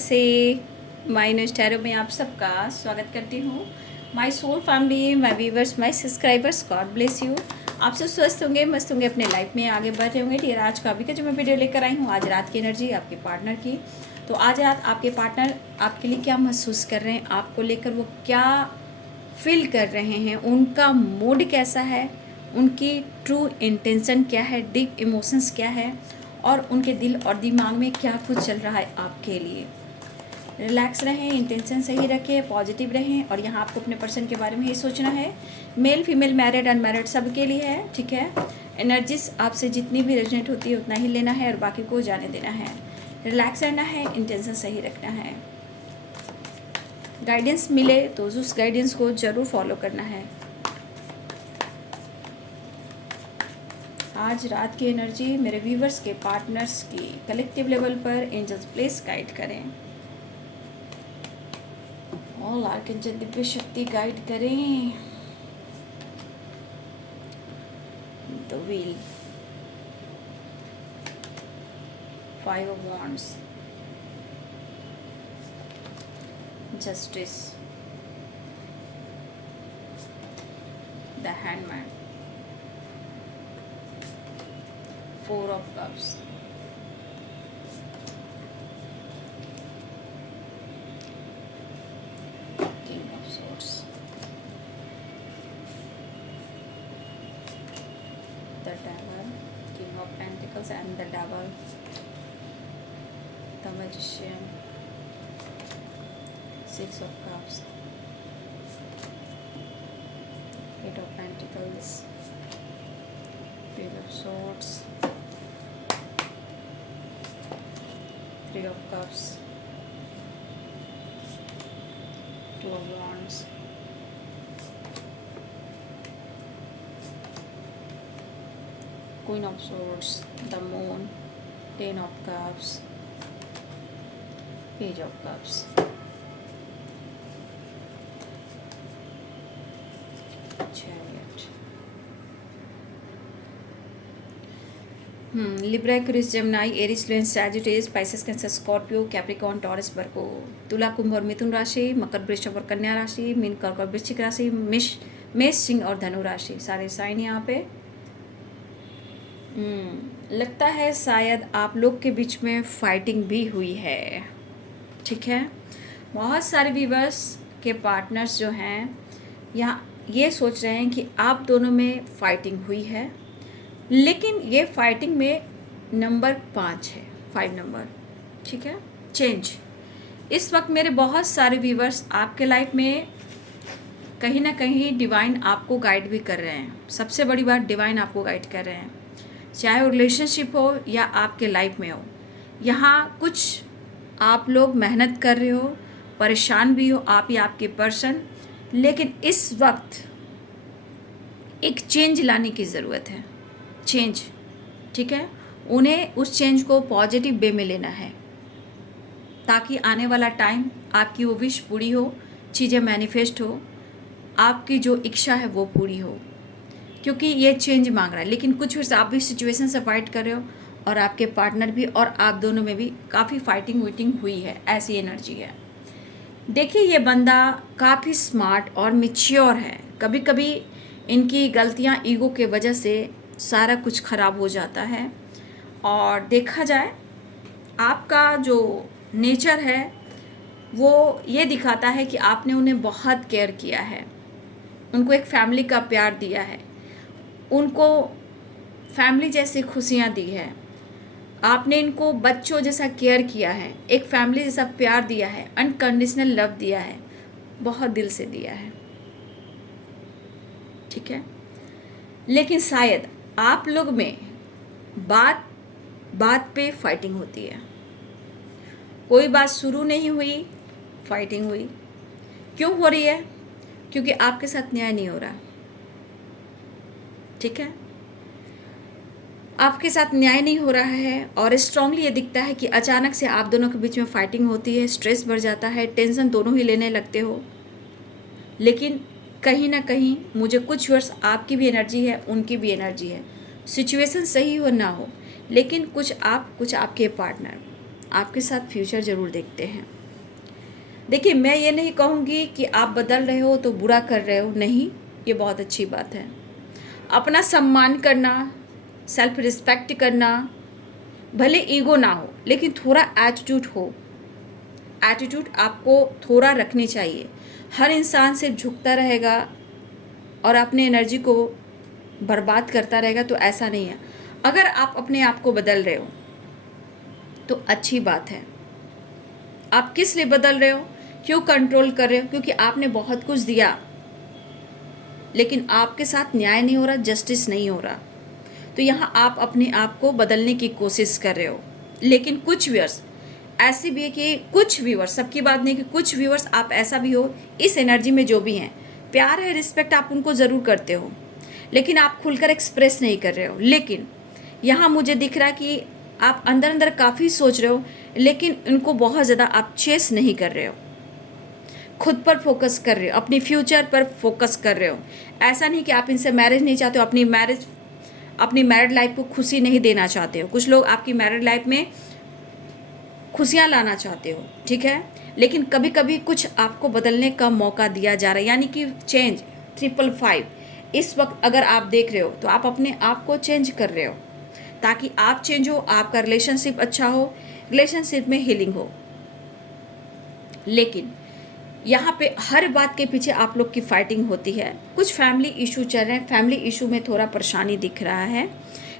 नमस्ते। My news tarot में आप सबका स्वागत करती हूँ। My soul family, my viewers, my subscribers, God bless you. आप सब स्वस्थ होंगे, मस्त होंगे, अपने लाइफ में आगे बढ़ रहे होंगे। डियर, आज का अभी का जो मैं वीडियो लेकर आई हूँ, आज रात की एनर्जी आपके पार्टनर की। तो आज रात आपके पार्टनर आपके लिए क्या महसूस कर रहे हैं, आपको लेकर वो क्या फील कर रहे हैं, उनका मूड कैसा है, उनकी ट्रू इंटेंशन क्या है, डीप इमोशंस क्या है, और उनके दिल और दिमाग में क्या कुछ चल रहा है आपके लिए। रिलैक्स रहें, इंटेंशन सही रखें, पॉजिटिव रहें। और यहाँ आपको अपने पर्सन के बारे में ही सोचना है। मेल फीमेल, मैरिड अनमैरिड, सब के लिए है, ठीक है। एनर्जीज आपसे जितनी भी रेजोनेट होती है उतना ही लेना है और बाकी को जाने देना है। रिलैक्स रहना है, इंटेंशन सही रखना है। गाइडेंस मिले तो उस गाइडेंस को ज़रूर फॉलो करना है। आज रात की एनर्जी मेरे व्यूवर्स के पार्टनर्स की कलेक्टिव लेवल पर एंजल्स प्लीज गाइड करें। ऑल आर्कएंजल दिव्य शक्ति गाइड करें। The wheel, 5 of wands, justice, the handman, 4 of cups, king of swords, the devil, king of pentacles and the devil, the magician, 6 of cups, 8 of pentacles, Page of swords, 3 of cups, 2 of wands, Queen of swords, the moon, 10 of cups, Page of cups, Chariot। Libra, Aquarius, Gemini, Aries, Leo, Sagittarius, Pisces, Cancer, Scorpio, Capricorn, Taurus, Virgo. तुला, कुंभ और मिथुन राशि, मकर, वृषभ और कन्या राशि, mean, कर्क और वृश्चिक राशि, मेष, सिंह और धनु राशि। सारे साइन यहाँ पे। लगता है शायद आप लोग के बीच में फाइटिंग भी हुई है, ठीक है। बहुत सारे व्यूवर्स के पार्टनर्स जो हैं यहाँ ये सोच रहे हैं कि आप दोनों में फाइटिंग हुई है, लेकिन ये फाइटिंग में नंबर 5 है, 5 नंबर, ठीक है। चेंज। इस वक्त मेरे बहुत सारे व्यूवर्स आपके लाइफ में कहीं ना कहीं डिवाइन आपको गाइड भी कर रहे हैं। सबसे बड़ी बात, डिवाइन आपको गाइड कर रहे हैं, चाहे वो रिलेशनशिप हो या आपके लाइफ में हो। यहाँ कुछ आप लोग मेहनत कर रहे हो, परेशान भी हो आप या आपके पर्सन, लेकिन इस वक्त एक चेंज लाने की ज़रूरत है। चेंज, ठीक है। उन्हें उस चेंज को पॉजिटिव वे में लेना है, ताकि आने वाला टाइम आपकी वो विश पूरी हो, चीज़ें मैनिफेस्ट हो, आपकी जो इच्छा है वो पूरी हो, क्योंकि ये चेंज मांग रहा है। लेकिन कुछ वर्ष आप भी सिचुएशन से फाइट कर रहे हो और आपके पार्टनर भी, और आप दोनों में भी काफ़ी फाइटिंग वीटिंग हुई है, ऐसी एनर्जी है। देखिए, ये बंदा काफ़ी स्मार्ट और मैच्योर है। कभी कभी इनकी गलतियां ईगो के वजह से सारा कुछ ख़राब हो जाता है। और देखा जाए आपका जो नेचर है वो ये दिखाता है कि आपने उन्हें बहुत केयर किया है, उनको एक फैमिली का प्यार दिया है, उनको फैमिली जैसी खुशियाँ दी है, आपने इनको बच्चों जैसा केयर किया है, एक फैमिली जैसा प्यार दिया है, अनकंडीशनल लव दिया है, बहुत दिल से दिया है, ठीक है। लेकिन शायद आप लोग में बात बात पे फाइटिंग होती है। कोई बात शुरू नहीं हुई, फाइटिंग हुई। क्यों हो रही है? क्योंकि आपके साथ न्याय नहीं हो रहा, ठीक है। आपके साथ न्याय नहीं हो रहा है और स्ट्रांगली ये दिखता है कि अचानक से आप दोनों के बीच में फाइटिंग होती है, स्ट्रेस बढ़ जाता है, टेंशन दोनों ही लेने लगते हो। लेकिन कहीं ना कहीं मुझे कुछ वर्ष आपकी भी एनर्जी है, उनकी भी एनर्जी है। सिचुएशन सही हो ना हो, लेकिन कुछ आप, कुछ आपके पार्टनर, आपके साथ फ्यूचर ज़रूर देखते हैं। देखिए, मैं ये नहीं कहूँगी कि आप बदल रहे हो तो बुरा कर रहे हो, नहीं, ये बहुत अच्छी बात है। अपना सम्मान करना, सेल्फ रिस्पेक्ट करना, भले ईगो ना हो लेकिन थोड़ा एटीट्यूड हो। एटीट्यूड आपको थोड़ा रखनी चाहिए। हर इंसान सिर्फ झुकता रहेगा और अपनी एनर्जी को बर्बाद करता रहेगा तो ऐसा नहीं है। अगर आप अपने आप को बदल रहे हो तो अच्छी बात है। आप किस लिए बदल रहे हो, क्यों कंट्रोल कर रहे हो? क्योंकि आपने बहुत कुछ दिया लेकिन आपके साथ न्याय नहीं हो रहा, जस्टिस नहीं हो रहा, तो यहाँ आप अपने आप को बदलने की कोशिश कर रहे हो। लेकिन कुछ व्यूअर्स ऐसे भी है कि कुछ व्यूअर्स, सबकी बात नहीं, कि कुछ व्यूअर्स आप ऐसा भी हो इस एनर्जी में जो भी हैं, प्यार है, रिस्पेक्ट आप उनको ज़रूर करते हो लेकिन आप खुलकर एक्सप्रेस नहीं कर रहे हो। लेकिन यहाँ मुझे दिख रहा है कि आप अंदर अंदर काफ़ी सोच रहे हो लेकिन उनको बहुत ज़्यादा आप चेस नहीं कर रहे हो। खुद पर फोकस कर रहे हो, अपनी फ्यूचर पर फोकस कर रहे हो। ऐसा नहीं कि आप इनसे मैरिज नहीं चाहते हो, अपनी मैरिड लाइफ को खुशी नहीं देना चाहते हो। कुछ लोग आपकी मैरिड लाइफ में खुशियाँ लाना चाहते हो, ठीक है, लेकिन कभी कभी कुछ आपको बदलने का मौका दिया जा रहा है, यानी कि चेंज 555 इस वक्त अगर आप देख रहे हो तो आप अपने आप को चेंज कर रहे हो ताकि आप चेंज हो, आपका रिलेशनशिप अच्छा हो, रिलेशनशिप में हीलिंग हो। लेकिन यहाँ पे हर बात के पीछे आप लोग की फाइटिंग होती है। कुछ फैमिली इशू चल रहे हैं, फैमिली इशू में थोड़ा परेशानी दिख रहा है,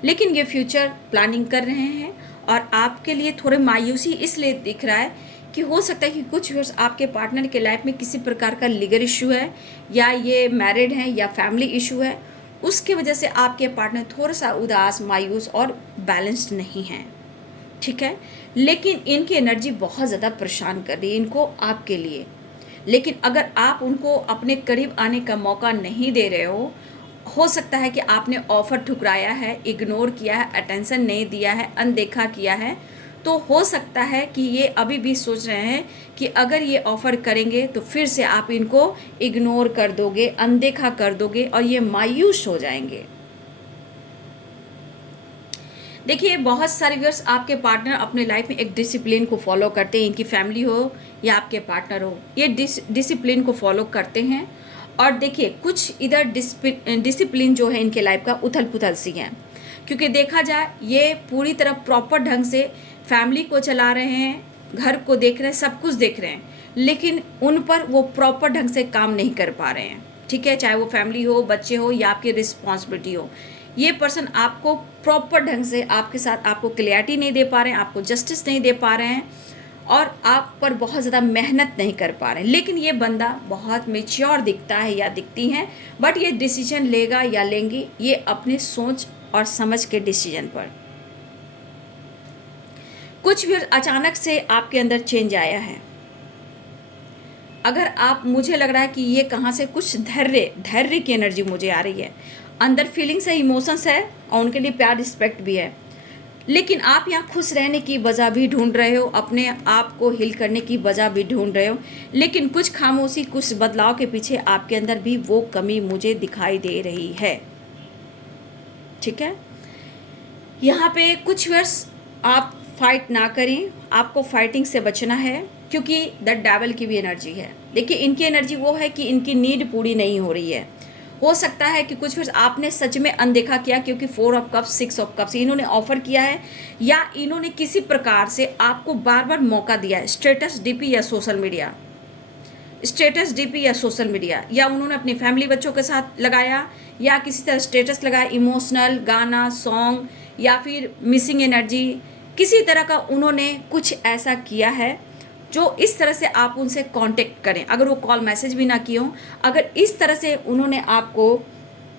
लेकिन ये फ्यूचर प्लानिंग कर रहे हैं और आपके लिए थोड़े मायूसी इसलिए दिख रहा है कि हो सकता है कि कुछ व्यूअर्स आपके पार्टनर के लाइफ में किसी प्रकार का लीगल इशू है, या ये मैरिड हैं, या फैमिली इशू है, उसकी वजह से आपके पार्टनर थोड़ा सा उदास, मायूस और बैलेंस्ड नहीं हैं, ठीक है। लेकिन इनकी एनर्जी बहुत ज़्यादा परेशान कर रही है इनको आपके लिए। लेकिन अगर आप उनको अपने करीब आने का मौका नहीं दे रहे हो सकता है कि आपने ऑफ़र ठुकराया है, इग्नोर किया है, अटेंशन नहीं दिया है, अनदेखा किया है, तो हो सकता है कि ये अभी भी सोच रहे हैं कि अगर ये ऑफ़र करेंगे तो फिर से आप इनको इग्नोर कर दोगे, अनदेखा कर दोगे और ये मायूस हो जाएंगे। देखिए, बहुत सारे व्यूअर्स आपके पार्टनर अपने लाइफ में एक डिसिप्लिन को फॉलो करते हैं, इनकी फैमिली हो या आपके पार्टनर हो, ये डिसिप्लिन को फॉलो करते हैं। और देखिए, कुछ इधर डिसिप्लिन जो है इनके लाइफ का उथल पुथल सी है, क्योंकि देखा जाए ये पूरी तरह प्रॉपर ढंग से फैमिली को चला रहे हैं, घर को देख रहे हैं, सब कुछ देख रहे हैं, लेकिन उन पर वो प्रॉपर ढंग से काम नहीं कर पा रहे हैं, ठीक है, चाहे वो फैमिली हो, बच्चे हो या आपकी रिस्पॉन्सिबिलिटी हो। ये पर्सन आपको प्रॉपर ढंग से आपके साथ आपको क्लियरिटी नहीं दे पा रहे हैं, आपको जस्टिस नहीं दे पा रहे हैं और आप पर बहुत ज़्यादा मेहनत नहीं कर पा रहे हैं। लेकिन ये बंदा बहुत मैच्योर दिखता है या दिखती है, बट ये डिसीजन लेगा या लेंगी ये अपने सोच और समझ के डिसीजन पर। कुछ भी अचानक से आपके अंदर चेंज आया है। अगर आप, मुझे लग रहा है कि ये कहाँ से कुछ धैर्य की एनर्जी मुझे आ रही है, अंदर फीलिंग्स है, इमोशंस है और उनके लिए प्यार, रिस्पेक्ट भी है। लेकिन आप यहाँ खुश रहने की वजह भी ढूंढ रहे हो, अपने आप को हील करने की वजह भी ढूंढ रहे हो, लेकिन कुछ खामोशी, कुछ बदलाव के पीछे आपके अंदर भी वो कमी मुझे दिखाई दे रही है, ठीक है। यहाँ पे कुछ वर्ष आप फाइट ना करें, आपको फाइटिंग से बचना है, क्योंकि द डेविल की भी एनर्जी है। देखिए, इनकी एनर्जी वो है कि इनकी नीड पूरी नहीं हो रही है। हो सकता है कि कुछ फिर आपने सच में अनदेखा किया, क्योंकि 4 ऑफ कप्स, 6 ऑफ कप्स इन्होंने ऑफर किया है, या इन्होंने किसी प्रकार से आपको बार बार मौका दिया है, स्टेटस डीपी या सोशल मीडिया, या उन्होंने अपनी फैमिली बच्चों के साथ लगाया, या किसी तरह स्टेटस लगाया, इमोशनल गाना, सॉन्ग, या फिर मिसिंग एनर्जी, किसी तरह का उन्होंने कुछ ऐसा किया है जो इस तरह से आप उनसे कांटेक्ट करें। अगर वो कॉल मैसेज भी ना किए हों, अगर इस तरह से उन्होंने आपको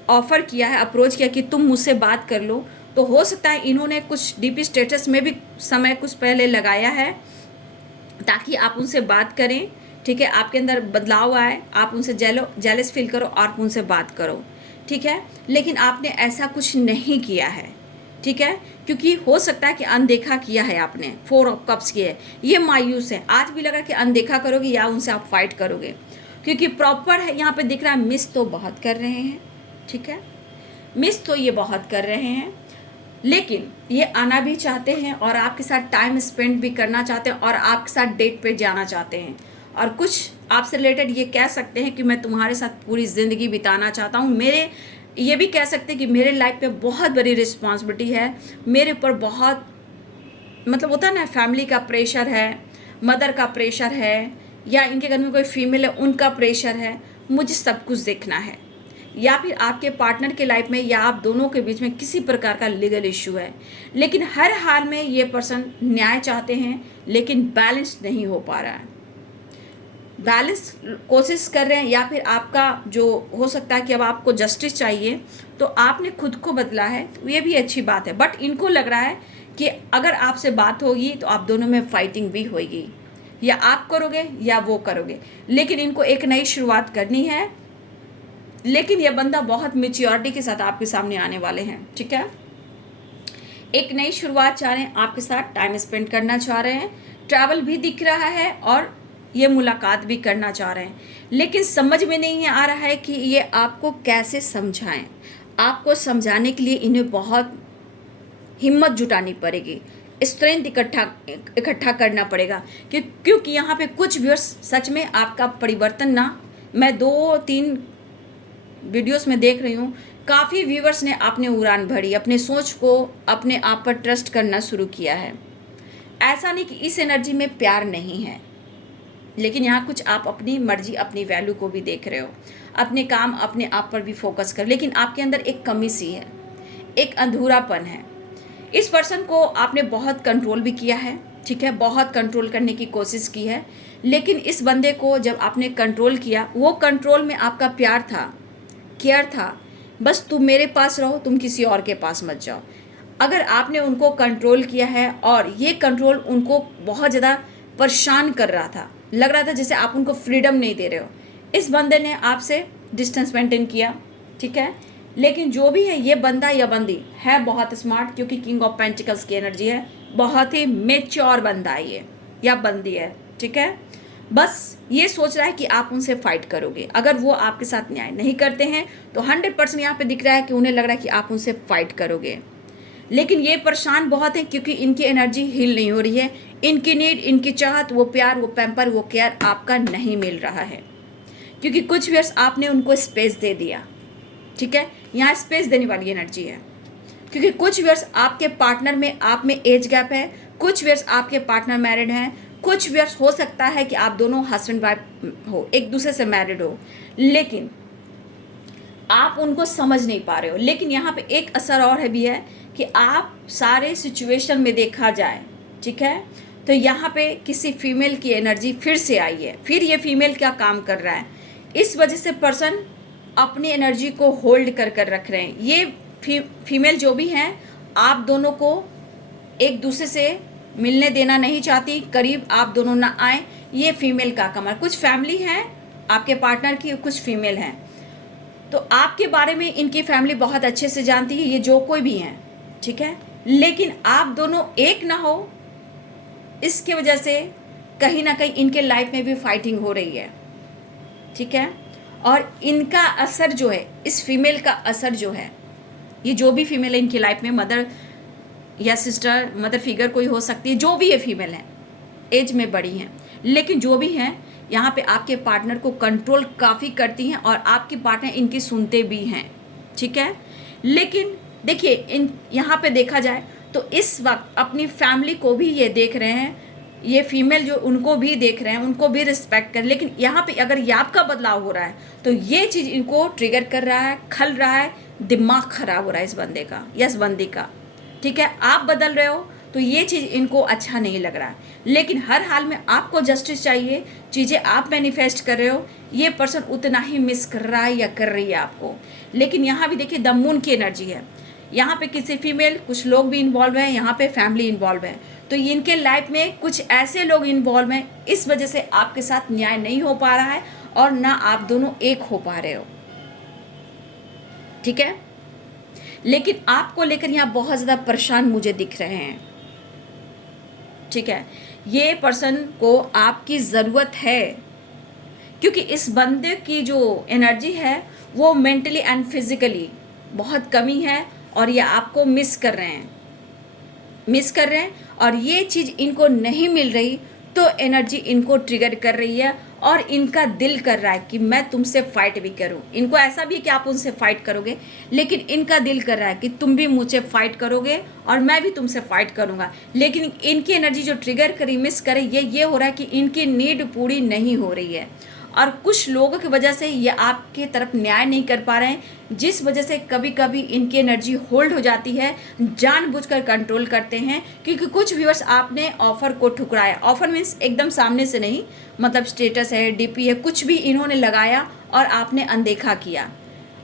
ऑफ़र किया है, अप्रोच किया कि तुम मुझसे बात कर लो, तो हो सकता है इन्होंने कुछ डीपी स्टेटस में भी समय कुछ पहले लगाया है ताकि आप उनसे बात करें, ठीक है, आपके अंदर बदलाव आए, आप उनसे जेलस फील करो और उनसे बात करो, ठीक है। लेकिन आपने ऐसा कुछ नहीं किया है, ठीक है, क्योंकि हो सकता है कि अनदेखा किया है आपने, 4 ऑफ कप्स की है, ये मायूस है। आज भी लग रहा है कि अनदेखा करोगे या उनसे आप फाइट करोगे, क्योंकि प्रॉपर है यहाँ पे दिख रहा है, मिस तो बहुत कर रहे हैं, ठीक है, मिस तो ये बहुत कर रहे हैं। लेकिन ये आना भी चाहते हैं और आपके साथ टाइम स्पेंड भी करना चाहते हैं और आपके साथ डेट पे जाना चाहते हैं, और कुछ आपसे रिलेटेड ये कह सकते हैं कि मैं तुम्हारे साथ पूरी ज़िंदगी बिताना चाहता हूँ। मेरे ये भी कह सकते हैं कि मेरे लाइफ पे बहुत बड़ी रिस्पॉन्सिबिलिटी है, मेरे ऊपर बहुत मतलब होता है ना, फैमिली का प्रेशर है, मदर का प्रेशर है, या इनके घर में कोई फीमेल है उनका प्रेशर है, मुझे सब कुछ देखना है। या फिर आपके पार्टनर के लाइफ में या आप दोनों के बीच में किसी प्रकार का लीगल इशू है, लेकिन हर हाल में ये पर्सन न्याय चाहते हैं लेकिन बैलेंस नहीं हो पा रहा है। बैलेंस कोशिश कर रहे हैं, या फिर आपका जो हो सकता है कि अब आपको जस्टिस चाहिए तो आपने खुद को बदला है, तो ये भी अच्छी बात है। बट इनको लग रहा है कि अगर आपसे बात होगी तो आप दोनों में फाइटिंग भी होगी, या आप करोगे या वो करोगे, लेकिन इनको एक नई शुरुआत करनी है। लेकिन ये बंदा बहुत मेच्योरिटी के साथ आपके सामने आने वाले हैं, ठीक है। एक नई शुरुआत चाह रहे हैं, आपके साथ टाइम स्पेंड करना चाह रहे हैं, ट्रैवल भी दिख रहा है और ये मुलाकात भी करना चाह रहे हैं, लेकिन समझ में नहीं आ रहा है कि ये आपको कैसे समझाएं। आपको समझाने के लिए इन्हें बहुत हिम्मत जुटानी पड़ेगी, स्ट्रेंथ इकट्ठा करना पड़ेगा, क्योंकि यहाँ पे कुछ व्यूअर्स सच में आपका परिवर्तन ना, मैं 2-3 वीडियोस में देख रही हूँ, काफ़ी व्यूअर्स ने अपने उड़ान भरी, अपने सोच को अपने आप पर ट्रस्ट करना शुरू किया है। ऐसा नहीं कि इस एनर्जी में प्यार नहीं है, लेकिन यहाँ कुछ आप अपनी मर्जी अपनी वैल्यू को भी देख रहे हो, अपने काम अपने आप पर भी फोकस कर, लेकिन आपके अंदर एक कमी सी है, एक अधूरापन है। इस पर्सन को आपने बहुत कंट्रोल भी किया है, ठीक है, बहुत कंट्रोल करने की कोशिश की है, लेकिन इस बंदे को जब आपने कंट्रोल किया, वो कंट्रोल में आपका प्यार था, केयर था, बस तुम मेरे पास रहो, तुम किसी और के पास मत जाओ। अगर आपने उनको कंट्रोल किया है और ये कंट्रोल उनको बहुत ज़्यादा परेशान कर रहा था, लग रहा था जैसे आप उनको फ्रीडम नहीं दे रहे हो, इस बंदे ने आपसे डिस्टेंस मेंटेन किया, ठीक है। लेकिन जो भी है, ये बंदा या बंदी है बहुत स्मार्ट, क्योंकि किंग ऑफ पेंटिकल्स की एनर्जी है, बहुत ही मेच्योर बंदा है ये या बंदी है, ठीक है। बस ये सोच रहा है कि आप उनसे फाइट करोगे। अगर वो आपके साथ न्याय नहीं करते हैं तो 100% यहाँ पे दिख रहा है कि उन्हें लग रहा है कि आप उनसे फाइट करोगे, लेकिन ये परेशान बहुत हैं क्योंकि इनकी एनर्जी हील नहीं हो रही है। इनकी नीड, इनकी चाहत, वो प्यार, वो पैम्पर, वो केयर आपका नहीं मिल रहा है, क्योंकि कुछ व्यूअर्स आपने उनको स्पेस दे दिया, ठीक है। यहाँ स्पेस देने वाली एनर्जी है, क्योंकि कुछ व्यूअर्स आपके पार्टनर में आप में एज गैप है, कुछ व्यूअर्स आपके पार्टनर मैरिड हैं, कुछ व्यूअर्स हो सकता है कि आप दोनों हस्बैंड वाइफ हो, एक दूसरे से मैरिड हो, लेकिन आप उनको समझ नहीं पा रहे हो। लेकिन यहाँ पे एक असर और है भी है कि आप सारे सिचुएशन में देखा जाए, ठीक है, तो यहाँ पे किसी फीमेल की एनर्जी फिर से आई है। फिर ये फीमेल क्या काम कर रहा है, इस वजह से पर्सन अपनी एनर्जी को होल्ड कर कर रख रहे हैं। ये फीमेल जो भी हैं, आप दोनों को एक दूसरे से मिलने देना नहीं चाहती, करीब आप दोनों ना आए, ये फीमेल का कमर। कुछ फैमिली हैं आपके पार्टनर की, कुछ फीमेल हैं, तो आपके बारे में इनकी फैमिली बहुत अच्छे से जानती है, ये जो कोई भी हैं, ठीक है, लेकिन आप दोनों एक ना हो, इसके वजह से कहीं ना कहीं इनके लाइफ में भी फाइटिंग हो रही है, ठीक है। और इनका असर जो है, इस फीमेल का असर जो है, ये जो भी फीमेल है इनकी लाइफ में, मदर या सिस्टर, मदर फिगर कोई हो सकती है, जो भी ये फीमेल है, एज में बड़ी हैं, लेकिन जो भी हैं यहाँ पे आपके पार्टनर को कंट्रोल काफ़ी करती हैं और आपके पार्टनर इनकी सुनते भी हैं, ठीक है। लेकिन देखिए, इन यहाँ पे देखा जाए तो इस वक्त अपनी फैमिली को भी ये देख रहे हैं, ये फीमेल जो उनको भी देख रहे हैं, उनको भी रिस्पेक्ट कर, लेकिन यहाँ पे अगर ये आपका बदलाव हो रहा है तो ये चीज़ इनको ट्रिगर कर रहा है, खल रहा है, दिमाग खराब हो रहा है इस बंदे का या इस बंदी का, ठीक है। आप बदल रहे हो तो ये चीज़ इनको अच्छा नहीं लग रहा है, लेकिन हर हाल में आपको जस्टिस चाहिए, चीज़ें आप मैनिफेस्ट कर रहे हो, ये पर्सन उतना ही मिस कर रहा है या कर रही है आपको। लेकिन यहाँ भी देखिए, द मून की एनर्जी है, यहाँ पे किसी फीमेल, कुछ लोग भी इन्वॉल्व हैं, यहाँ पे फैमिली इन्वॉल्व है, तो इनके लाइफ में कुछ ऐसे लोग इन्वॉल्व हैं, इस वजह से आपके साथ न्याय नहीं हो पा रहा है और ना आप दोनों एक हो पा रहे हो, ठीक है। लेकिन आपको लेकर यहाँ बहुत ज़्यादा परेशान मुझे दिख रहे हैं, ठीक है। ये पर्सन को आपकी ज़रूरत है, क्योंकि इस बंदे की जो एनर्जी है वो मेंटली एंड फिजिकली बहुत कमी है, और ये आपको मिस कर रहे हैं, और ये चीज़ इनको नहीं मिल रही तो एनर्जी इनको ट्रिगर कर रही है और इनका दिल कर रहा है कि मैं तुमसे फाइट भी करूं। इनको ऐसा भी है कि आप उनसे फाइट करोगे, लेकिन इनका दिल कर रहा है कि तुम भी मुझसे फाइट करोगे और मैं भी तुमसे फाइट करूंगा। लेकिन इनकी एनर्जी जो ट्रिगर करी, मिस करे, ये हो रहा है कि इनकी नीड पूरी नहीं हो रही है और कुछ लोगों की वजह से ये आपके तरफ न्याय नहीं कर पा रहे हैं, जिस वजह से कभी कभी इनकी एनर्जी होल्ड हो जाती है, जानबूझकर कंट्रोल करते हैं। क्योंकि कुछ व्यूअर्स आपने ऑफर को ठुकराया, ऑफर मीन्स एकदम सामने से नहीं, मतलब स्टेटस है, डीपी है, कुछ भी इन्होंने लगाया और आपने अनदेखा किया,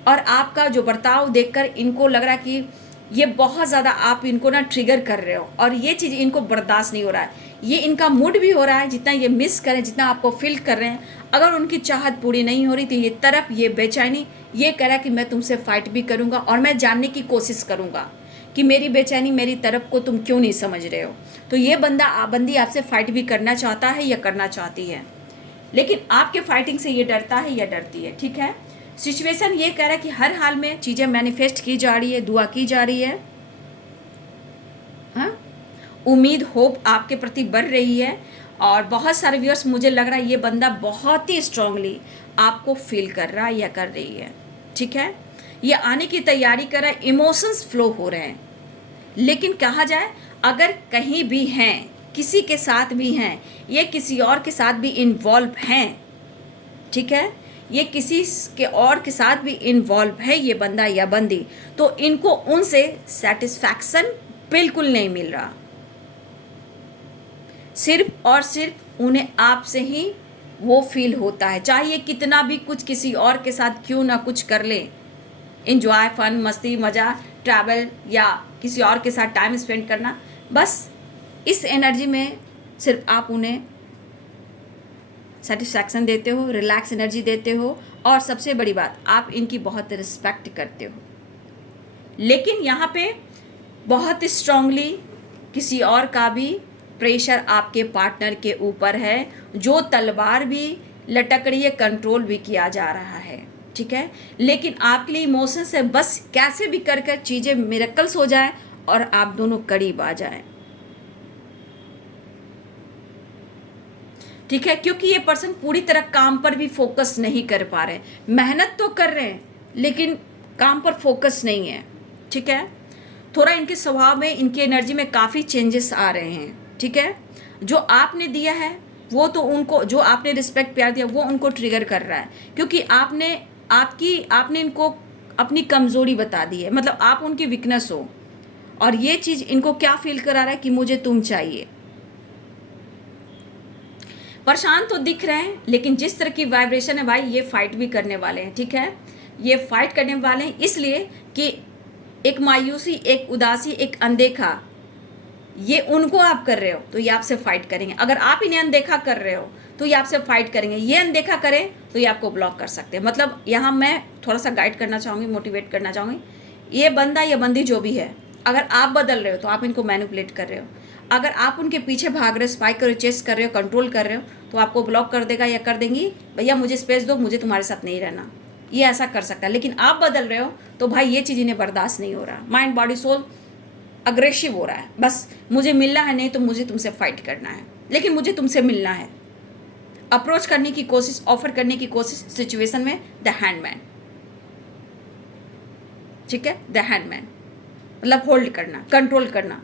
और आपका जो बर्ताव देखकर इनको लग रहा है कि ये बहुत ज़्यादा आप इनको ना ट्रिगर कर रहे हो और ये चीज़ इनको बर्दाश्त नहीं हो रहा है। ये इनका मूड भी हो रहा है, जितना ये मिस करें, जितना आपको फील कर रहे हैं, अगर उनकी चाहत पूरी नहीं हो रही तो ये तरफ, ये बेचैनी, ये कह रहा है कि मैं तुमसे फाइट भी करूँगा और मैं जानने की कोशिश करूँगा कि मेरी बेचैनी, मेरी तरफ को तुम क्यों नहीं समझ रहे हो। तो ये बंदी आपसे फाइट भी करना चाहता है या करना चाहती है, लेकिन आपके फाइटिंग से ये डरता है या डरती है। ठीक है, सिचुएशन ये कह रहा है कि हर हाल में चीज़ें मैनिफेस्ट की जा रही है, दुआ की जा रही है, हाँ, उम्मीद, होप आपके प्रति बढ़ रही है। और बहुत सारे व्यूअर्स, मुझे लग रहा है ये बंदा बहुत ही स्ट्रांगली आपको फील कर रहा है या कर रही है। ठीक है, ये आने की तैयारी कर रहा है, इमोशंस फ्लो हो रहे हैं। लेकिन कहा जाए, अगर कहीं भी हैं, किसी के साथ भी हैं, ये किसी और के साथ भी इन्वॉल्व हैं, ठीक है, ये किसी के और के साथ भी इन्वॉल्व है ये बंदा या बंदी, तो इनको उनसे सेटिस्फैक्शन बिल्कुल नहीं मिल रहा। सिर्फ और सिर्फ उन्हें आपसे ही वो फील होता है, चाहे ये कितना भी कुछ किसी और के साथ क्यों ना कुछ कर ले, इंजॉय, फन, मस्ती, मज़ा, ट्रैवल या किसी और के साथ टाइम स्पेंड करना, बस इस एनर्जी में सिर्फ आप उन्हें सेटिस्फैक्शन देते हो, रिलैक्स एनर्जी देते हो, और सबसे बड़ी बात, आप इनकी बहुत रिस्पेक्ट करते हो। लेकिन यहाँ पे बहुत स्ट्रांगली किसी और का भी प्रेशर आपके पार्टनर के ऊपर है, जो तलवार भी लटक रही है, कंट्रोल भी किया जा रहा है। ठीक है, लेकिन आपके लिए इमोशंस है, बस कैसे भी कर कर चीज़ें मिरेकल्स हो जाए और आप दोनों करीब आ जाएं। ठीक है, क्योंकि ये पर्सन पूरी तरह काम पर भी फोकस नहीं कर पा रहे, मेहनत तो कर रहे हैं लेकिन काम पर फोकस नहीं है। ठीक है, थोड़ा इनके स्वभाव में, इनकी एनर्जी में काफ़ी चेंजेस आ रहे हैं। ठीक है, जो आपने दिया है वो तो उनको, जो आपने रिस्पेक्ट, प्यार दिया, वो उनको ट्रिगर कर रहा है, क्योंकि आपने इनको अपनी कमज़ोरी बता दी है, मतलब आप उनकी वीकनेस हो, और ये चीज़ इनको क्या फील करा रहा है कि मुझे तुम चाहिए। परेशान तो दिख रहे हैं, लेकिन जिस तरह की वाइब्रेशन है भाई, ये फाइट भी करने वाले हैं। ठीक है, ये फाइट करने वाले हैं इसलिए कि एक मायूसी, एक उदासी, एक अनदेखा, ये उनको आप कर रहे हो तो ये आपसे फाइट करेंगे। अगर आप इन्हें अनदेखा कर रहे हो तो ये आपसे फाइट करेंगे। ये अनदेखा करें तो ये आपको ब्लॉक कर सकते हैं। मतलब यहाँ मैं थोड़ा सा गाइड करना चाहूँगी, मोटिवेट करना चाहूँगी। ये बंदा या बंदी जो भी है, अगर आप बदल रहे हो तो आप इनको मैनिपुलेट कर रहे हो। अगर आप उनके पीछे भाग रहे हो, स्पाइक कर रहे हो, चेस कर रहे हो, कंट्रोल कर रहे हो, तो आपको ब्लॉक कर देगा या कर देंगी, भैया मुझे स्पेस दो, मुझे तुम्हारे साथ नहीं रहना। ये ऐसा कर सकता है। लेकिन आप बदल रहे हो तो भाई ये चीज़ इन्हें बर्दाश्त नहीं हो रहा। माइंड, बॉडी, सोल अग्रेसिव हो रहा है, बस मुझे मिलना है, नहीं तो मुझे तुमसे फाइट करना है, लेकिन मुझे तुमसे मिलना है। अप्रोच करने की कोशिश, ऑफर करने की कोशिश सिचुएशन में द हैंडमैन। ठीक है, द हैंडमैन मतलब होल्ड करना, कंट्रोल करना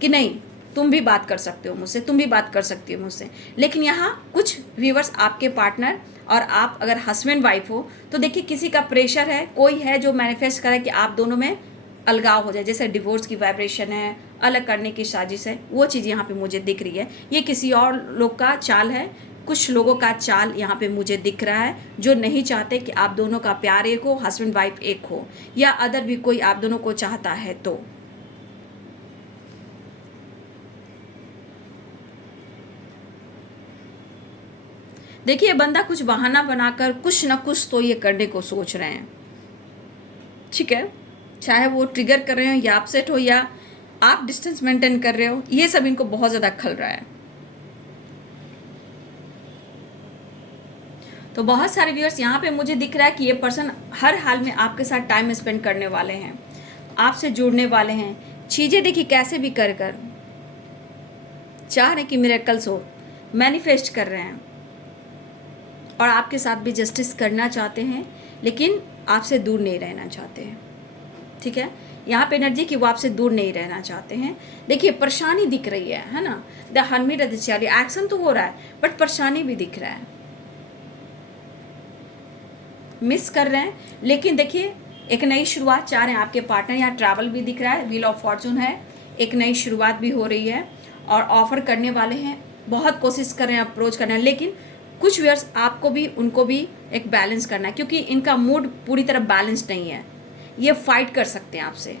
कि नहीं, तुम भी बात कर सकते हो मुझसे, तुम भी बात कर सकती हो मुझसे। लेकिन यहाँ कुछ व्यूवर्स, आपके पार्टनर और आप अगर हस्बैंड वाइफ हो तो देखिए किसी का प्रेशर है, कोई है जो मैनिफेस्ट करे कि आप दोनों में अलगाव हो जाए, जैसे डिवोर्स की वाइब्रेशन है, अलग करने की साजिश है, वो चीज़ यहाँ पे मुझे दिख रही है। ये किसी और लोग का चाल है, कुछ लोगों का चाल यहाँ पे मुझे दिख रहा है, जो नहीं चाहते कि आप दोनों का प्यार एक हो, हस्बैंड वाइफ एक हो, या अदर भी कोई आप दोनों को चाहता है। तो देखिए, बंदा कुछ बहाना बनाकर कुछ ना कुछ तो ये करने को सोच रहे हैं। ठीक है, चाहे वो ट्रिगर कर रहे हो या अपसेट हो या आप डिस्टेंस मेंटेन कर रहे हो, ये सब इनको बहुत ज़्यादा खल रहा है। तो बहुत सारे व्यूअर्स यहाँ पे मुझे दिख रहा है कि ये पर्सन हर हाल में आपके साथ टाइम स्पेंड करने वाले हैं। आपसे जुड़ने वाले हैं। चीज़ें देखिए कैसे भी कर कर चाह रहे हैं कि मिरेकल्स हो, मैनिफेस्ट कर रहे हैं और आपके साथ भी जस्टिस करना चाहते हैं, लेकिन आपसे दूर नहीं रहना चाहते हैं। ठीक है, यहाँ पे एनर्जी कि वो आपसे दूर नहीं रहना चाहते हैं। देखिए परेशानी दिख रही है ना, the hermit of the chariot, action तो हो रहा है बट परेशानी भी दिख रहा है, मिस कर रहे हैं। लेकिन देखिए एक नई शुरुआत चाह रहे हैं आपके पार्टनर। यहाँ ट्रैवल भी दिख रहा है, व्हील ऑफ फॉर्चून है, एक नई शुरुआत भी हो रही है और ऑफर करने वाले हैं, बहुत कोशिश कर रहे हैं अप्रोच करना है। लेकिन कुछ व्यूअर्स आपको भी उनको भी एक बैलेंस करना है, क्योंकि इनका मूड पूरी तरह बैलेंस नहीं है। ये फाइट कर सकते हैं आपसे,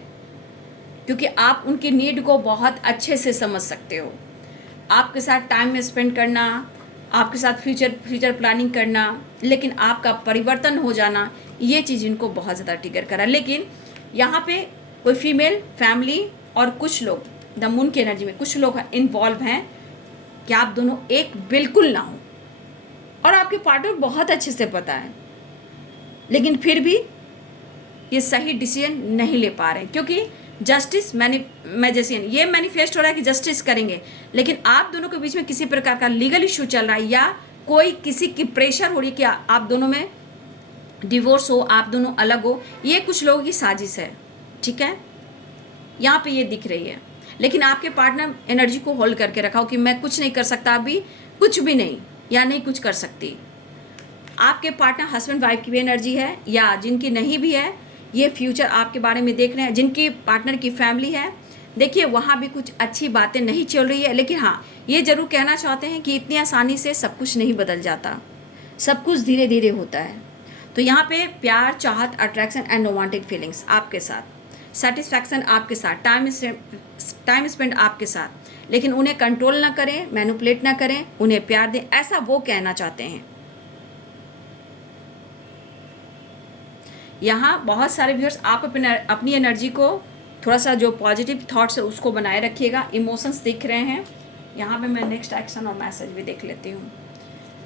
क्योंकि आप उनकी नीड को बहुत अच्छे से समझ सकते हो। आपके साथ टाइम स्पेंड करना, आपके साथ फ्यूचर प्लानिंग करना, लेकिन आपका परिवर्तन हो जाना, ये चीज़ इनको बहुत ज़्यादा ट्रिगर करा। लेकिन यहाँ पे कोई फीमेल फैमिली और कुछ लोग द मून की एनर्जी में कुछ लोग इन्वॉल्व हैं कि आप दोनों एक बिल्कुल ना हो, और आपके पार्टनर बहुत अच्छे से पता है, लेकिन फिर भी ये सही डिसीजन नहीं ले पा रहे, क्योंकि जस्टिस मैजिशियन ये मैनिफेस्ट हो रहा है कि जस्टिस करेंगे, लेकिन आप दोनों के बीच में किसी प्रकार का लीगल इशू चल रहा है, या कोई किसी की प्रेशर हो रही है कि आप दोनों में डिवोर्स हो, आप दोनों अलग हो। ये कुछ लोगों की साजिश है। ठीक है, यहाँ पे ये दिख रही है। लेकिन आपके पार्टनर एनर्जी को होल्ड करके रखा हो कि मैं कुछ नहीं कर सकता अभी, कुछ भी नहीं, या नहीं कुछ कर सकती। आपके पार्टनर हस्बैंड वाइफ की भी एनर्जी है, या जिनकी नहीं भी है, ये फ्यूचर आपके बारे में देख रहे हैं। जिनकी पार्टनर की फैमिली है, देखिए वहाँ भी कुछ अच्छी बातें नहीं चल रही है, लेकिन हाँ ये ज़रूर कहना चाहते हैं कि इतनी आसानी से सब कुछ नहीं बदल जाता, सब कुछ धीरे धीरे होता है। तो यहाँ पे प्यार, चाहत, अट्रैक्शन एंड रोमांटिक फीलिंग्स आपके साथ, सेटिस्फैक्शन आपके साथ, टाइम स्पेंड आपके साथ, लेकिन उन्हें कंट्रोल ना करें, मैनिपुलेट ना करें, उन्हें प्यार दें, ऐसा वो कहना चाहते हैं। यहाँ बहुत सारे व्यूअर्स आप अपनी एनर्जी को थोड़ा सा जो पॉजिटिव थॉट्स है उसको बनाए रखिएगा। इमोशंस दिख रहे हैं यहाँ पे। मैं नेक्स्ट एक्शन और मैसेज भी देख लेती हूँ,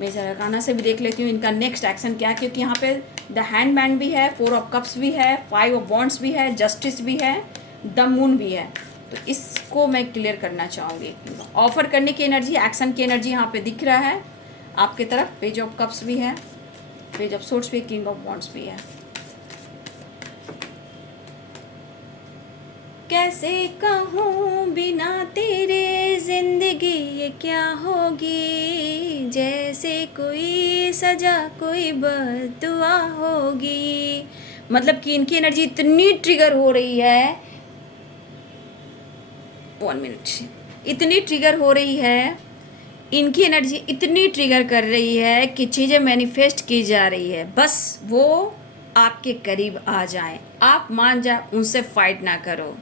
मेजर अरकाना से भी देख लेती हूँ इनका नेक्स्ट एक्शन क्या है, क्योंकि यहाँ पे द हैंडमैन भी है, 4 ऑफ कप्स भी है, 5 ऑफ वॉन्ड्स भी है, जस्टिस भी है, द मून भी है। तो इसको मैं क्लियर करना चाहूँगी। ऑफर करने की एनर्जी, एक्शन की एनर्जी यहाँ पे दिख रहा है आपकी तरफ। पेज ऑफ कप्स भी है, पेज ऑफ सोर्ड्स भी, किंग ऑफ वॉन्ड्स भी है। कैसे कहूँ बिना तेरे जिंदगी ये क्या होगी, जैसे कोई सजा कोई बद्दुआ होगी। मतलब कि इनकी एनर्जी इतनी ट्रिगर हो रही है, 1 मिनट, इतनी ट्रिगर हो रही है, इनकी एनर्जी इतनी ट्रिगर कर रही है कि चीज़ें मैनिफेस्ट की जा रही है, बस वो आपके करीब आ जाएं, आप मान जाए, उनसे फाइट ना करो।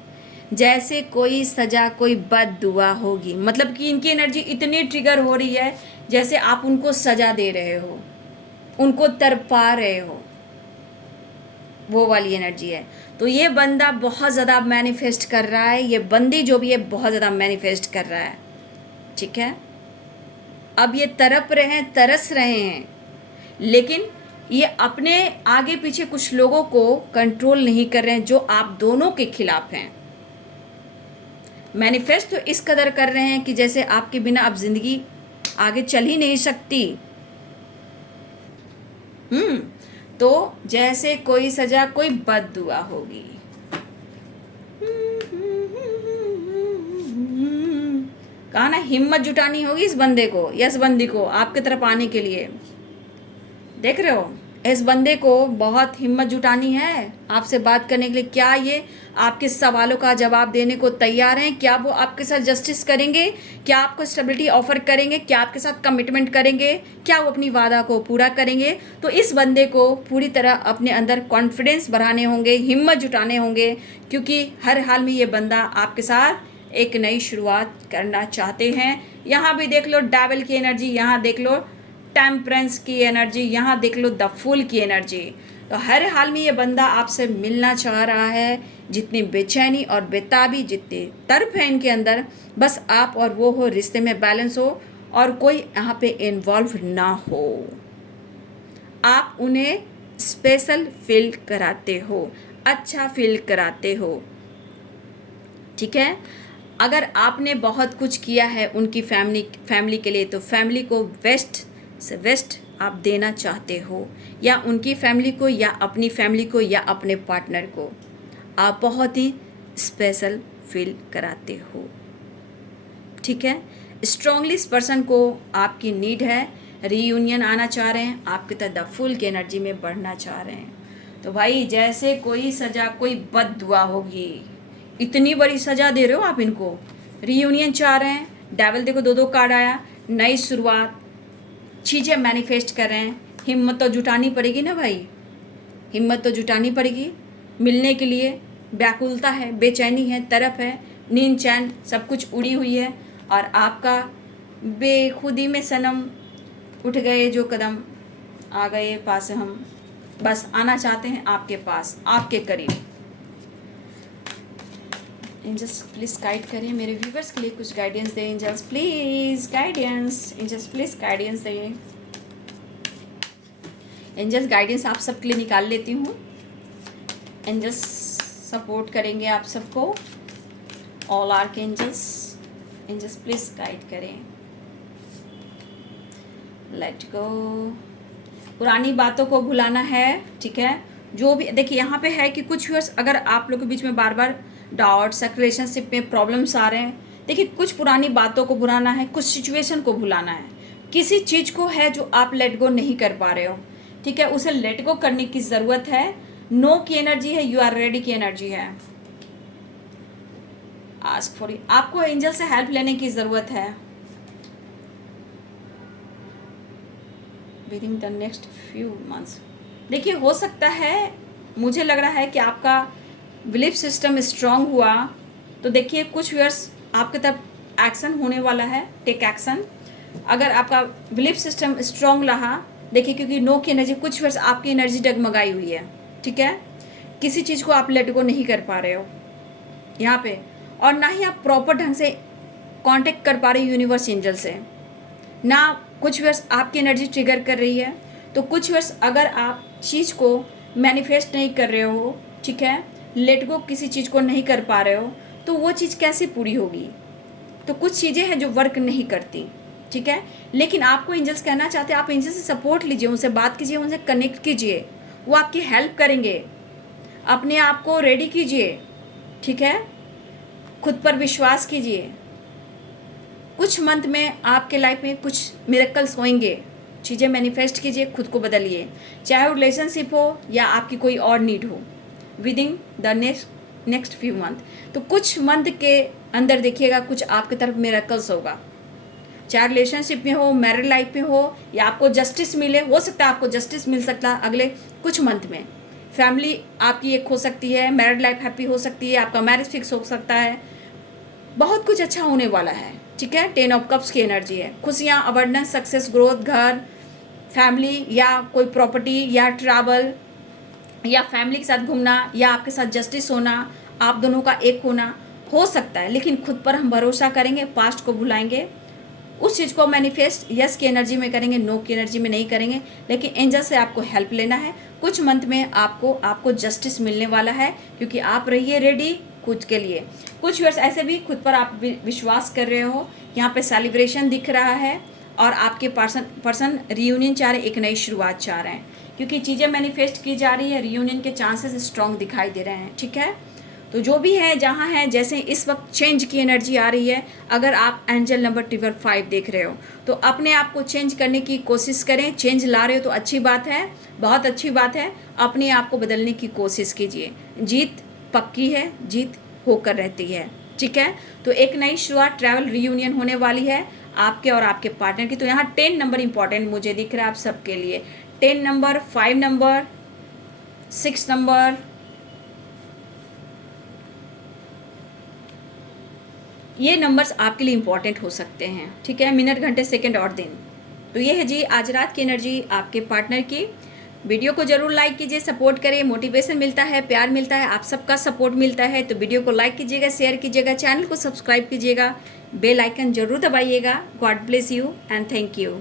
जैसे कोई सजा कोई बद्दुआ होगी, मतलब कि इनकी एनर्जी इतनी ट्रिगर हो रही है जैसे आप उनको सजा दे रहे हो, उनको तरपा रहे हो, वो वाली एनर्जी है। तो ये बंदा बहुत ज़्यादा मैनिफेस्ट कर रहा है, ये बंदी जो भी है बहुत ज़्यादा मैनिफेस्ट कर रहा है। ठीक है, अब ये तड़प रहे हैं, तरस रहे हैं, लेकिन ये अपने आगे पीछे कुछ लोगों को कंट्रोल नहीं कर रहे हैं जो आप दोनों के खिलाफ हैं। मैनिफेस्ट तो इस कदर कर रहे हैं कि जैसे आपके बिना अब जिंदगी आगे चल ही नहीं सकती। तो जैसे कोई सजा कोई बद्दुआ होगी। कहा ना, हिम्मत जुटानी होगी इस बंदे को या इस बंदी को आपके तरफ आने के लिए। देख रहे हो, इस बंदे को बहुत हिम्मत जुटानी है आपसे बात करने के लिए। क्या ये आपके सवालों का जवाब देने को तैयार हैं? क्या वो आपके साथ जस्टिस करेंगे? क्या आपको स्टेबिलिटी ऑफर करेंगे? क्या आपके साथ कमिटमेंट करेंगे? क्या वो अपनी वादा को पूरा करेंगे? तो इस बंदे को पूरी तरह अपने अंदर कॉन्फिडेंस बढ़ाने होंगे, हिम्मत जुटाने होंगे, क्योंकि हर हाल में ये बंदा आपके साथ एक नई शुरुआत करना चाहते हैं। यहाँ भी देख लो डेविल की एनर्जी, यहाँ देख लो टेम्परेंस की एनर्जी, यहाँ देख लो द फूल की एनर्जी। तो हर हाल में ये बंदा आपसे मिलना चाह रहा है। जितनी बेचैनी और बेताबी, जितनी तड़प है इनके अंदर, बस आप और वो हो, रिश्ते में बैलेंस हो और कोई यहाँ पे इन्वॉल्व ना हो। आप उन्हें स्पेशल फील कराते हो, अच्छा फील कराते हो, ठीक है। अगर आपने बहुत कुछ किया है उनकी फैमिली के लिए, तो फैमिली को बेस्ट से बेस्ट आप देना चाहते हो, या उनकी फैमिली को या अपनी फैमिली को या अपने पार्टनर को आप बहुत ही स्पेशल फील कराते हो। ठीक है। स्ट्रांगली इस पर्सन को आपकी नीड है, रीयूनियन आना चाह रहे हैं, आपकी तरह फुल की एनर्जी में बढ़ना चाह रहे हैं। तो भाई जैसे कोई सज़ा, कोई बद दुआ होगी, इतनी बड़ी सज़ा दे रहे हो आप इनको, रीयूनियन चाह रहे हैं। डेविल देखो 2 कार्ड आया, नई शुरुआत, चीज़ें मैनिफेस्ट कर रहे हैं। हिम्मत तो जुटानी पड़ेगी ना भाई, हिम्मत तो जुटानी पड़ेगी मिलने के लिए। व्याकुलता है, बेचैनी है, तरफ है, नींद चैन सब कुछ उड़ी हुई है, और आपका बेखुदी में सनम उठ गए जो कदम, आ गए पास हम, बस आना चाहते हैं आपके पास, आपके करीब। एंजल्स प्लीज़ गाइड करिए मेरे व्यूवर्स के लिए, कुछ गाइडेंस दें angels please, guidance angels please guidance दें। एंजल्स गाइडेंस आप सबके लिए निकाल लेती हूँ। एंजल्स सपोर्ट करेंगे आप सबको, all archangels, angels please guide करें। Let go. पुरानी बातों को भुलाना है, ठीक है। जो भी देखिए यहाँ पे है कि कुछ व्यूअर्स, अगर आप लोग के बीच में बार बार डाउट्स, रिलेशनशिप में प्रॉब्लम्स आ रहे हैं, देखिए कुछ पुरानी बातों को भुलाना है, कुछ सिचुएशन को भुलाना है, किसी चीज़ को है जो आप लेट गो नहीं कर पा रहे हो, ठीक है, उसे लेट गो करने की ज़रूरत है। नो की एनर्जी है, यू आर रेडी की एनर्जी है। आस्क फॉर, आपको एंजल से हेल्प लेने की ज़रूरत है। Within the next few months, देखिए हो सकता है, मुझे लग रहा है कि आपका बिलीफ सिस्टम स्ट्रांग हुआ, तो देखिए कुछ व्यूअर्स आपके तरफ एक्शन होने वाला है, टेक एक्शन। अगर आपका बिलीफ सिस्टम स्ट्रांग रहा, देखिए क्योंकि नो की एनर्जी, कुछ व्यूअर्स आपकी एनर्जी डगमगाई हुई है, ठीक है, किसी चीज़ को आप लेट गो नहीं कर पा रहे हो यहाँ पे, और ना ही आप प्रॉपर ढंग से कांटेक्ट कर पा रहे हो यूनिवर्स एंजल से, ना कुछ व्यूअर्स आपकी एनर्जी ट्रिगर कर रही है। तो कुछ व्यूअर्स अगर आप चीज़ को मैनिफेस्ट नहीं कर रहे हो, ठीक है, लेट गो किसी चीज़ को नहीं कर पा रहे हो, तो वो चीज़ कैसे पूरी होगी। तो कुछ चीज़ें हैं जो वर्क नहीं करती, ठीक है, लेकिन आपको एंजल्स कहना चाहते हैं, आप एंजल से सपोर्ट लीजिए, उनसे बात कीजिए, उनसे कनेक्ट कीजिए, वो आपकी हेल्प करेंगे। अपने आप को रेडी कीजिए, ठीक है, खुद पर विश्वास कीजिए। कुछ मंथ में आपके लाइफ में कुछ मिरेकल्स होंगे, चीज़ें मैनिफेस्ट कीजिए, खुद को बदलिए, चाहे वो रिलेशनशिप हो या आपकी कोई और नीड हो, within the next few month. तो कुछ मंथ के अंदर देखिएगा कुछ आपकी तरफ मिरेकल्स होगा, चाहे रिलेशनशिप में हो, मैरिड लाइफ में हो, या आपको जस्टिस मिले, हो सकता है आपको जस्टिस मिल सकता है अगले कुछ मंथ में। फैमिली आपकी एक हो सकती है, मैरिड लाइफ हैप्पी हो सकती है, आपका मैरिज फिक्स हो सकता है, बहुत कुछ अच्छा होने वाला है, ठीक है। 10 ऑफ कप्स की एनर्जी है, खुशियाँ, अबंडेंस, सक्सेस, ग्रोथ, घर, फैमिली या कोई प्रॉपर्टी या ट्रैवल या फैमिली के साथ घूमना या आपके साथ जस्टिस होना, आप दोनों का एक होना हो सकता है। लेकिन खुद पर हम भरोसा करेंगे, पास्ट को भुलाएंगे, उस चीज़ को मैनिफेस्ट यस की एनर्जी में करेंगे, नो की एनर्जी में नहीं करेंगे। लेकिन एंजल से आपको हेल्प लेना है, कुछ मंथ में आपको जस्टिस मिलने वाला है, क्योंकि आप रहिए रेडी खुद के लिए। कुछ वर्ष ऐसे भी खुद पर आप विश्वास कर रहे हो, यहाँ पे सेलिब्रेशन दिख रहा है, और आपके पर्सन रियूनियन चाह रहे, एक नई शुरुआत चाह रहे हैं, क्योंकि चीज़ें मैनिफेस्ट की जा रही है, रियूनियन के चांसेस स्ट्रॉन्ग दिखाई दे रहे हैं, ठीक है। तो जो भी है जहाँ है, जैसे इस वक्त चेंज की एनर्जी आ रही है, अगर आप एंजल नंबर 5 देख रहे हो तो अपने आप को चेंज करने की कोशिश करें। चेंज ला रहे हो तो अच्छी बात है, बहुत अच्छी बात है, अपने आप को बदलने की कोशिश कीजिए। जीत पक्की है, जीत होकर रहती है, ठीक है। तो एक नई शुरुआत, ट्रैवल, रियूनियन होने वाली है आपके और आपके पार्टनर की। तो यहाँ 10 नंबर इंपॉर्टेंट मुझे दिख रहा है आप सबके लिए, 10 नंबर, 5 नंबर, 6 नंबर, ये नंबर्स आपके लिए इंपॉर्टेंट हो सकते हैं, ठीक है, मिनट, घंटे, सेकंड और दिन। तो ये है जी आज रात की एनर्जी आपके पार्टनर की। वीडियो को जरूर लाइक कीजिए, सपोर्ट करिए, मोटिवेशन मिलता है, प्यार मिलता है, आप सबका सपोर्ट मिलता है। तो वीडियो को लाइक कीजिएगा, शेयर कीजिएगा, चैनल को सब्सक्राइब कीजिएगा, बेल आइकन जरूर दबाइएगा। God bless you and thank you.